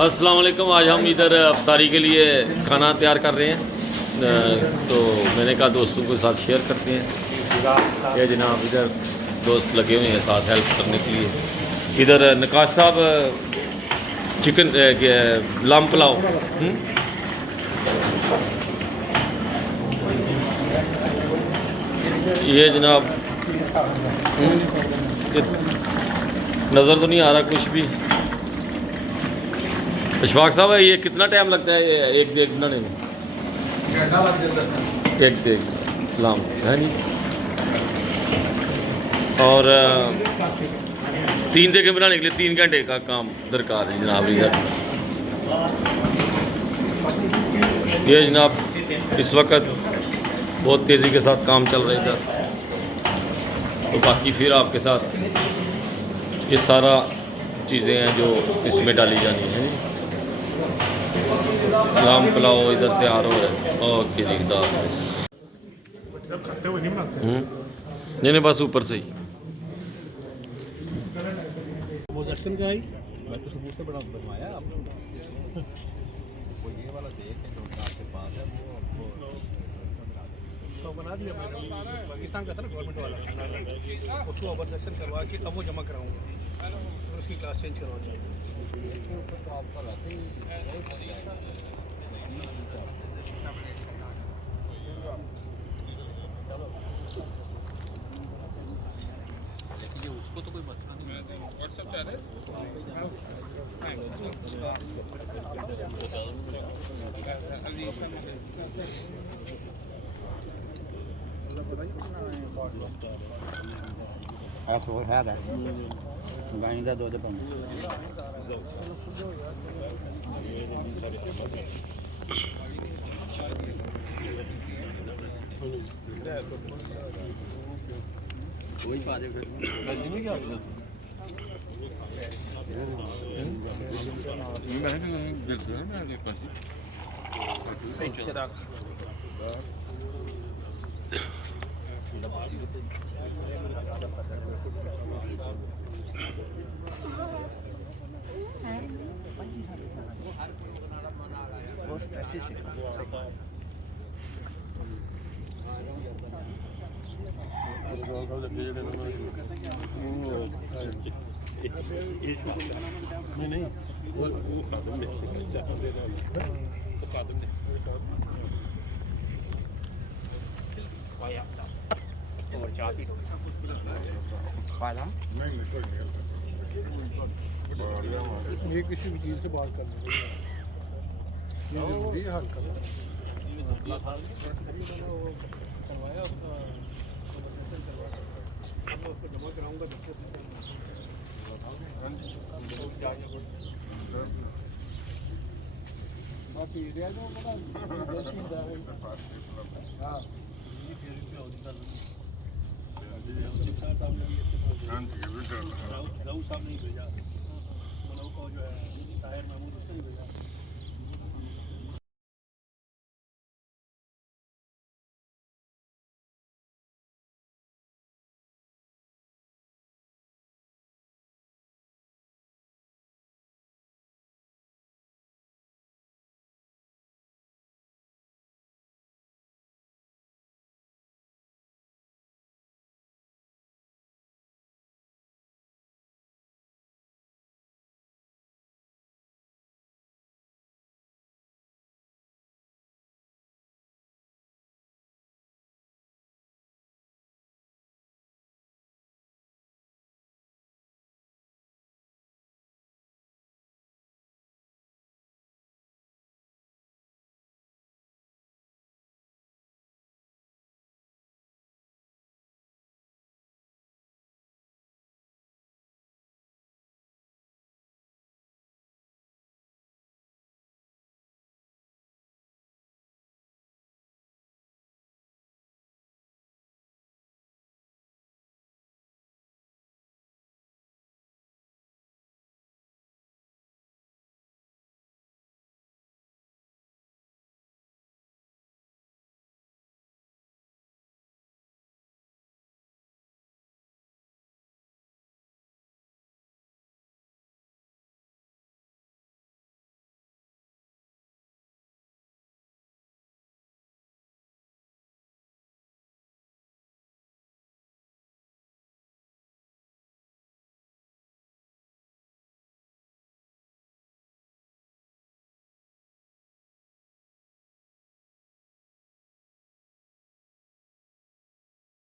अस्सलाम वालेकुम। आज हम इधर अफ्तारी के लिए खाना तैयार कर रहे हैं, तो मैंने कहा दोस्तों के साथ शेयर करते हैं। ये जनाब इधर दोस्त लगे हुए हैं साथ हेल्प करने के लिए। इधर नकाश साहब चिकन लाम पुलाव, ये जनाब नज़र तो नहीं आ रहा कुछ भी। इशफाक साहब, ये कितना टाइम लगता है ये एक देग बनाने में? एक देग लाम है नहीं, और 3 देगे बनाने के लिए 3 घंटे का काम दरकार है जनाब। इधर ये जनाब इस वक्त बहुत तेज़ी के साथ काम चल रहा है इधर। तो बाकी फिर आपके साथ ये सारा चीज़ें हैं जो इसमें डाली जानी है। लाम पुलाव इधर तैयार हो रहा है। ओके जी, नहीं नहीं, बस ऊपर से ही। वो दर्शन का ही मैं तो सबूत से बड़ा बनवाया आपने। वो ये वाला देख के जो आपके पास है वो आपको तो बना दिया मैंने। पाकिस्तान का था ना गवर्नमेंट वाला, उसको ओवर दर्शन करवा के तब वो जमा कराऊंगा और उसकी क्लास चेंज करवा दूँगा। तो आपका रहते लेकिन उसको तो कोई मसला नहीं व्हाट्सएप पे है गाय का दूध वही पा दे फिर क्या नहीं वो खादम ने तो खादम ने और चाय पी लो खाना ये किसी वकील से बात करना चाहिए, ये हल करना करवाया उसको जमा कराऊंगा। बाकी साहब ने भेजा जो है